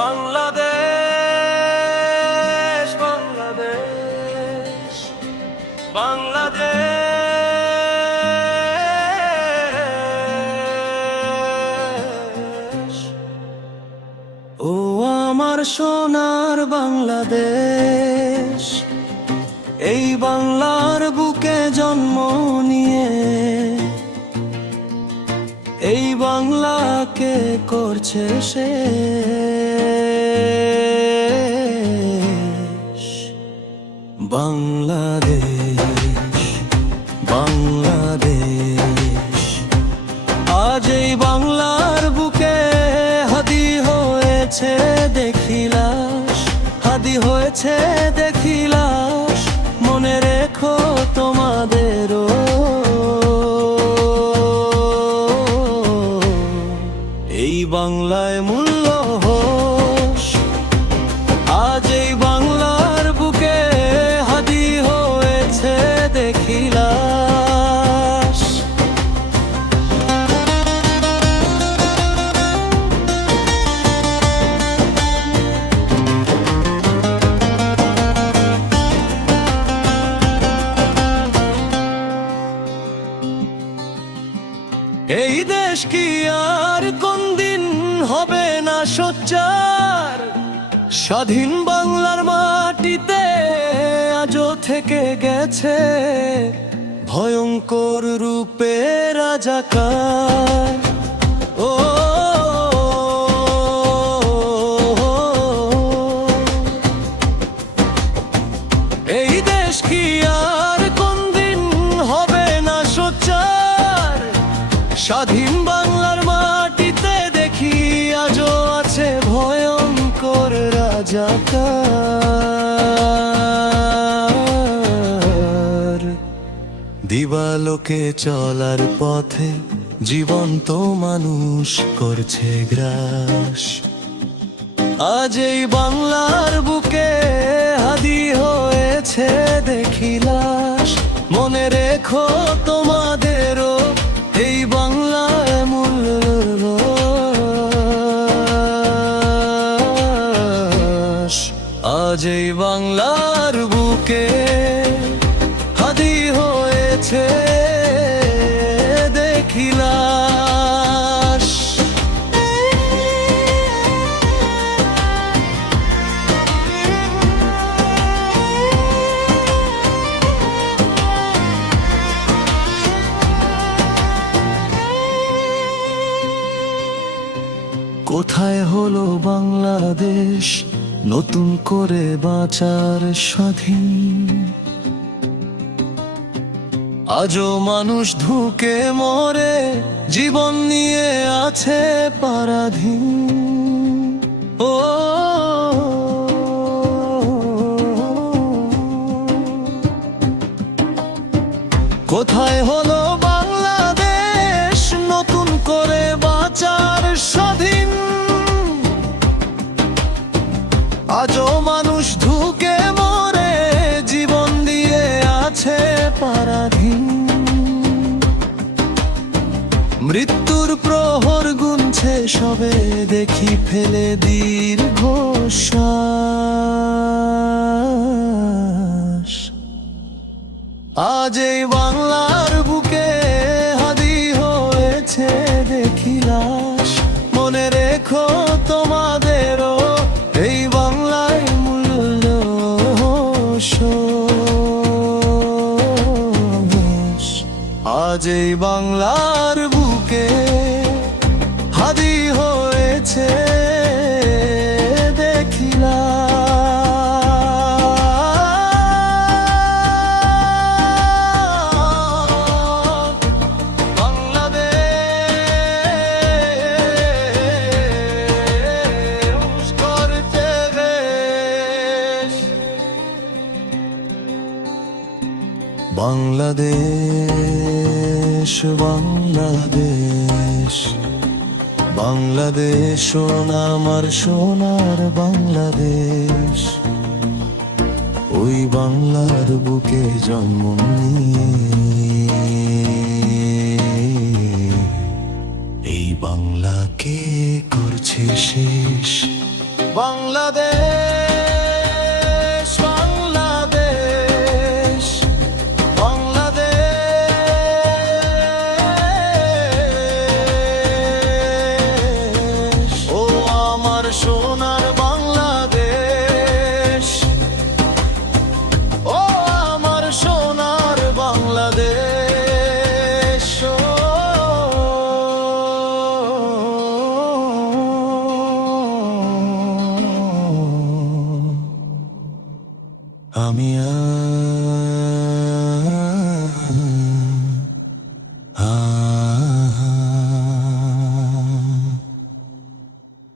বাংলাদেশ বাংলাদেশ বাংলাদেশ, ও আমার সোনার বাংলাদেশ। এই বাংলার বুকে জন্ম নিয়ে এই বাংলাকে করছে শেষ। বাংলাদেশ বাংলাদেশ, আজ এই বাংলার বুকে হাদি হয়েছে দেখিলাস, হাদি হয়েছে দেখিলাস। মনে রেখো তোমাদেরও এই বাংলায় মূল্য হোস। আজ এই বাংলার বুকে হাদি হয়েছে দেখিলাস। এই দেশ কি আর কোনদিন হবে না সোচ্চার? স্বাধীন বাংলার মাটিতে আজও থেকে গেছে ভয়ঙ্কর রূপে রাজাকার। ও এই দেশ কি আর কোনদিন হবে না সোচ্চার? স্বাধীন বাংলার মাটিতে দেখি আজও আছে ভয়ঙ্কর রাজাকার। দিবালোকে চলার পথে জীবন্ত মানুষ করছে গ্রাস। আজ এই বাংলার বুকে হাদি হয়েছে দেখিলাস। মনে রেখো তোমাদেরও এই বাংলায় মূল্য রোষ। আজ এই বাংলার বুকে হাদি হয়েছে দেখিলাস। কোথায় হলো বাংলাদেশ নতুন করে বাঁচার স্বাধীন? আজও মানুষ ধুকে মরে জীবন নিয়ে আছে পরাধীন। ও কোথায় হলো বাংলাদেশ নতুন করে বাঁচার স্বাধীন? আজও মানুষ ধুকে মরে জীবন দিয়ে আছে পরাধীন। মৃত্যুর প্রহর গুনছে সবে দেখি ফেলে দীর্ঘশ্বাস। আজ এই বাংলার বুকে হাদি হয়েছে দেখিলাস। মনে রেখো তোমাদেরও এই বাংলায় মূল্য হোস। আজ এই বাংলার বুকে হাদি হয়েছে দেখিলাস। বাংলাদেশ করছে বেশ। বাংলাদেশ বাংলাদেশ বাংলাদেশ, সোনা আমার সোনার বাংলাদেশ। ওই বাংলার বুকে জন্ম নিয়ে এই বাংলাকে করছে শেষ। বাংলাদেশ বাংলাদেশ বাংলাদেশ ও আমার সোনার বাংলাদেশ, ও আমার সোনার বাংলাদেশ। আমি